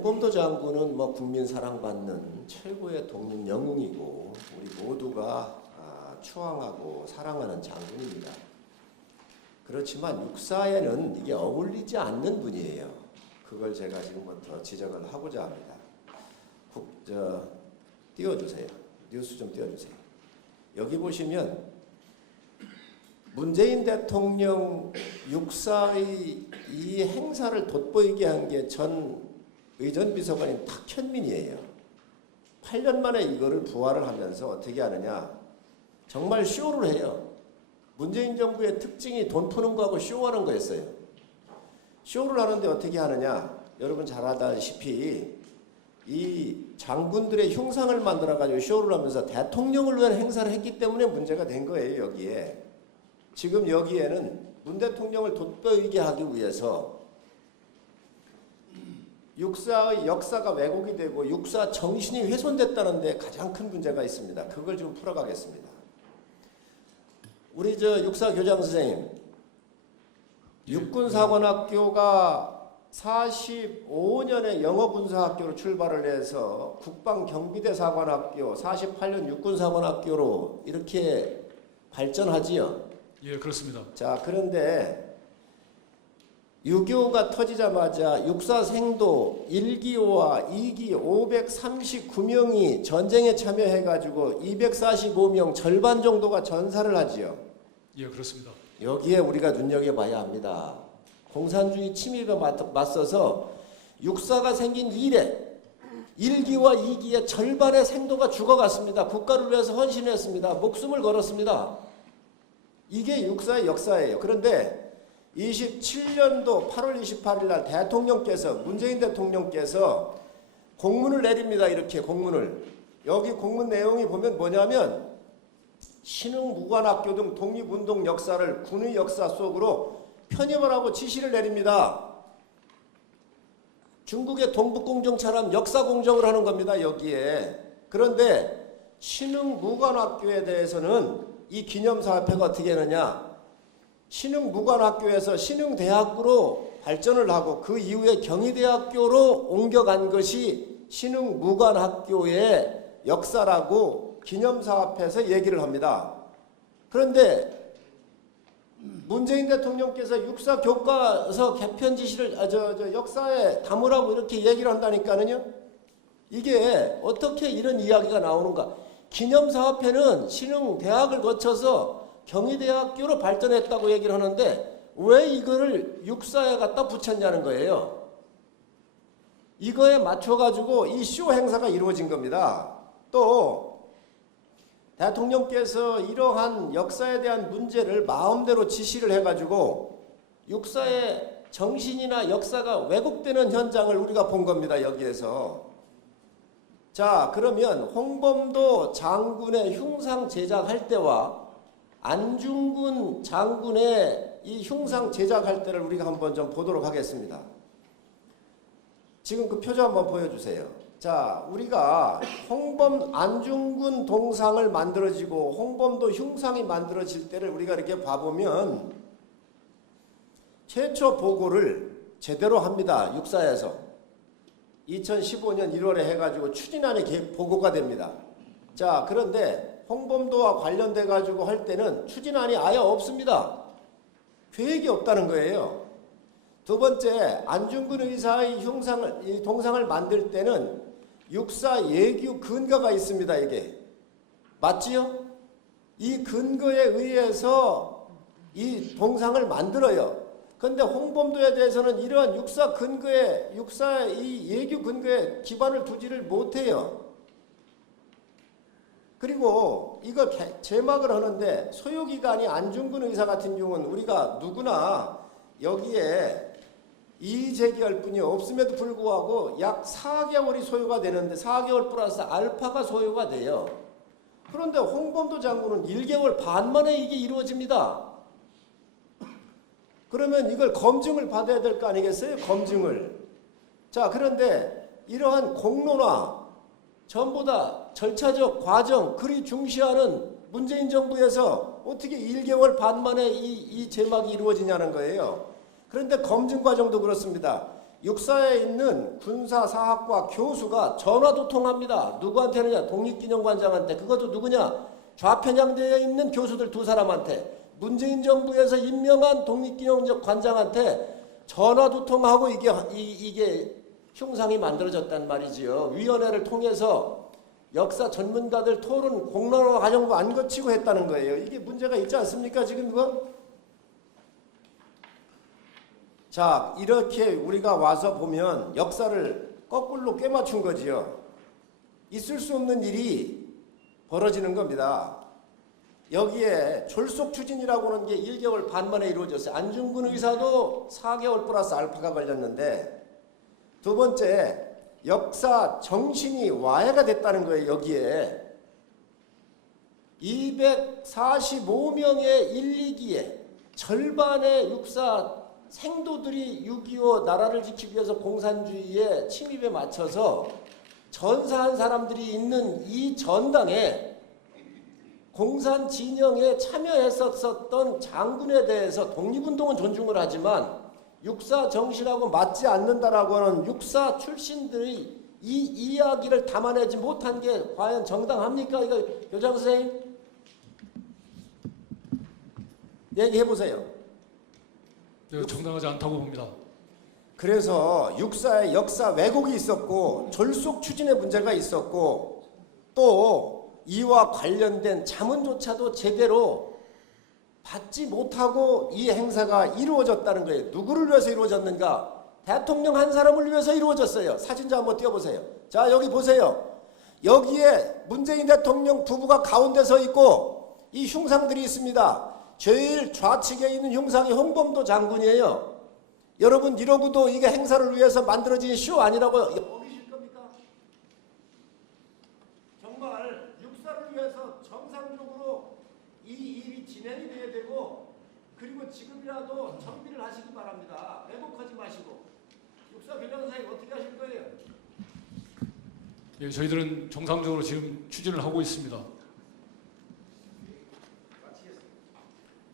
홍범도 장군은 뭐 국민 사랑받는 최고의 독립 영웅이고 우리 모두가 추앙하고 사랑하는 장군입니다. 그렇지만 육사에는 이게 어울리지 않는 분이에요. 그걸 제가 지금부터 지적을 하고자 합니다. 띄워주세요. 뉴스 좀 띄워주세요. 여기 보시면 문재인 대통령 육사의 이 행사를 돋보이게 한 게 전 의전비서관인 탁현민이에요. 8년 만에 이거를 부활을 하면서 어떻게 하느냐. 정말 쇼를 해요. 문재인 정부의 특징이 돈 푸는 거하고 쇼하는 거였어요. 쇼를 하는데 어떻게 하느냐. 여러분 잘 아다시피 이 장군들의 흉상을 만들어가지고 쇼를 하면서 대통령을 위한 행사를 했기 때문에 문제가 된 거예요. 여기에. 지금 여기에는 문 대통령을 돋보이게 하기 위해서 육사의 역사가 왜곡이 되고 육사 정신이 훼손됐다는 데 가장 큰 문제가 있습니다. 그걸 좀 풀어가겠습니다. 우리 육사 교장 선생님, 육군사관학교가 45년에 영어군사학교로 출발을 해서 국방경비대 사관학교, 48년 육군사관학교로 이렇게 발전하지요. 예, 그렇습니다. 자, 그런데 6.25가 터지자마자 육사생도 1기와 2기 539명이 전쟁에 참여해가지고 245명 절반 정도가 전사를 하지요. 예, 그렇습니다. 여기에 우리가 눈여겨봐야 합니다. 공산주의 침입에 맞서서 육사가 생긴 이래 1기와 2기의 절반의 생도가 죽어갔습니다. 국가를 위해서 헌신했습니다. 목숨을 걸었습니다. 이게 육사의 역사예요. 그런데 27년도 8월 28일 날 대통령께서 문재인 대통령께서 공문을 내립니다. 이렇게 공문을. 여기 공문 내용이 보면 뭐냐면 신흥무관학교 등 독립운동 역사를 군의 역사 속으로 편입을 하고 지시를 내립니다. 중국의 동북공정처럼 역사공정을 하는 겁니다. 여기에. 그런데 신흥무관학교에 대해서는 이 기념사업회가 어떻게 하느냐. 신흥무관학교에서 신흥대학으로 발전을 하고 그 이후에 경희대학교로 옮겨간 것이 신흥무관학교의 역사라고 기념사업회에서 얘기를 합니다. 그런데 문재인 대통령께서 육사 교과서 개편 지시를 역사에 담으라고 이렇게 얘기를 한다니까는요. 이게 어떻게 이런 이야기가 나오는가. 기념사업회는 신흥대학을 거쳐서 경희대학교로 발전했다고 얘기를 하는데 왜 이거를 육사에 갖다 붙였냐는 거예요. 이거에 맞춰가지고 이 쇼 행사가 이루어진 겁니다. 또 대통령께서 이러한 역사에 대한 문제를 마음대로 지시를 해가지고 육사의 정신이나 역사가 왜곡되는 현장을 우리가 본 겁니다. 여기에서. 자, 그러면 홍범도 장군의 흉상 제작할 때와 안중근 장군의 이 흉상 제작할 때를 우리가 한번 좀 보도록 하겠습니다. 지금 그 표정 한번 보여주세요. 자, 우리가 안중근 동상을 만들어지고 홍범도 흉상이 만들어질 때를 우리가 이렇게 봐보면 최초 보고를 제대로 합니다. 육사에서. 2015년 1월에 해가지고 추진안이 보고가 됩니다. 자, 그런데 홍범도와 관련돼 가지고 할 때는 추진안이 아예 없습니다. 계획이 없다는 거예요. 두 번째, 안중근 의사의 이 동상을 만들 때는 육사 예규 근거가 있습니다. 이게 맞지요? 이 근거에 의해서 이 동상을 만들어요. 그런데 홍범도에 대해서는 이러한 육사의 이 예규 근거에 기반을 두지를 못해요. 그리고 이거 제막을 하는데 소요기간이 안중근 의사 같은 경우는 우리가 누구나 여기에 이의제기할 뿐이 없음에도 불구하고 약 4개월이 소요가 되는데 4개월 플러스 알파가 소요가 돼요. 그런데 홍범도 장군은 1개월 반 만에 이게 이루어집니다. 그러면 이걸 검증을 받아야 될 거 아니겠어요? 검증을. 자, 그런데 이러한 공론화 전부 다 절차적 과정 그리 중시하는 문재인 정부에서 어떻게 1개월 반 만에 이 제막이 이루어지냐는 거예요. 그런데 검증 과정도 그렇습니다. 육사에 있는 군사사학과 교수가 전화도 통합니다. 누구한테느냐? 독립기념관장한테. 그것도 누구냐? 좌편향대에 있는 교수들 두 사람한테. 문재인 정부에서 임명한 독립기념관장한테 전화도 통하고 이게 흉상이 만들어졌단 말이지요. 위원회를 통해서 역사 전문가들 토론 공론화 과정도 안 거치고 했다는 거예요. 이게 문제가 있지 않습니까? 지금 그거? 자, 이렇게 우리가 와서 보면 역사를 거꾸로 꿰맞춘 거지요. 있을 수 없는 일이 벌어지는 겁니다. 여기에 졸속 추진이라고 하는 게 1개월 반 만에 이루어졌어요. 안중근 의사도 4개월 플러스 알파가 걸렸는데, 두 번째, 역사 정신이 와해가 됐다는 거예요. 여기에 245명의 1, 2기에 절반의 육사 생도들이 6.25 나라를 지키기 위해서 공산주의의 침입에 맞춰서 전사한 사람들이 있는 이 전당에 공산 진영에 참여했었던 장군에 대해서 독립운동은 존중을 하지만 육사 정신하고 맞지 않는다라고 하는 육사 출신들이 이 이야기를 담아내지 못한 게 과연 정당합니까? 이거 교장 선생님 얘기해 보세요. 네, 정당하지 않다고 봅니다. 그래서 육사의 역사 왜곡이 있었고 졸속 추진의 문제가 있었고 또 이와 관련된 자문조차도 제대로 받지 못하고 이 행사가 이루어졌다는 거예요. 누구를 위해서 이루어졌는가? 대통령 한 사람을 위해서 이루어졌어요. 사진자 한번 띄워보세요. 자, 여기 보세요. 여기에 문재인 대통령 부부가 가운데 서 있고 이 흉상들이 있습니다. 제일 좌측에 있는 흉상이 홍범도 장군이에요. 여러분 이러고도 이게 행사를 위해서 만들어진 쇼 아니라고 여기실 겁니까? 정말 육사를 위해서 정상적으로 이 일이 진행이 돼야 되고, 그리고 지금이라도 정비를 하시기 바랍니다. 왜곡하지 마시고. 육사 교장 선생님 어떻게 하실 거예요? 예, 저희들은 정상적으로 지금 추진을 하고 있습니다.